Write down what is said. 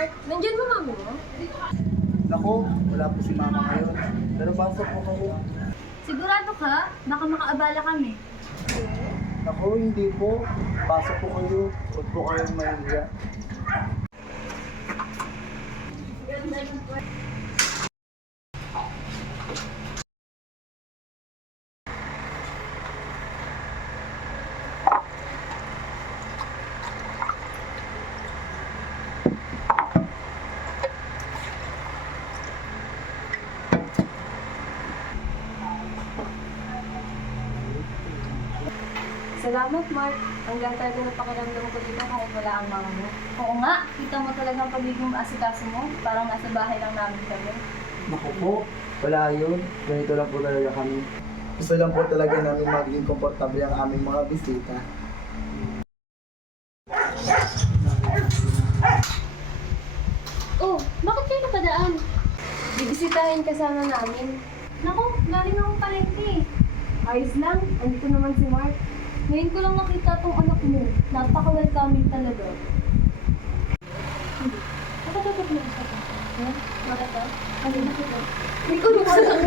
Mark, nandiyan mo mami mo? Naku, wala po si mama ngayon. Pero pasok po kayo. Sigurado ka? Baka makaabala kami. Naku, hindi po. Pasok po kayo. Huwag po kayong mahiya. Salamat, Mark. Ang ganda ng pakiramdam ko dito kahit wala ang mama mo. Oo nga, kita mo talagang pagiging asikaso mo. Parang nasa bahay lang namin kami. Naku po, wala yun. Ganito lang po talaga kami. Gusto lang po talaga namin maging komportable ang aming mga bisita. Oh, bakit kayo napadaan? Bibisitahin ka sana namin. Naku, galing akong palengke. Ayos lang, andito naman si Mark. Ngayon ko lang nakita tong anak mo. Napaka-welcoming talaga. Nakatagot mo sa ha? Bakit ka? Ano ba ito? Hindi ko nuksa lang.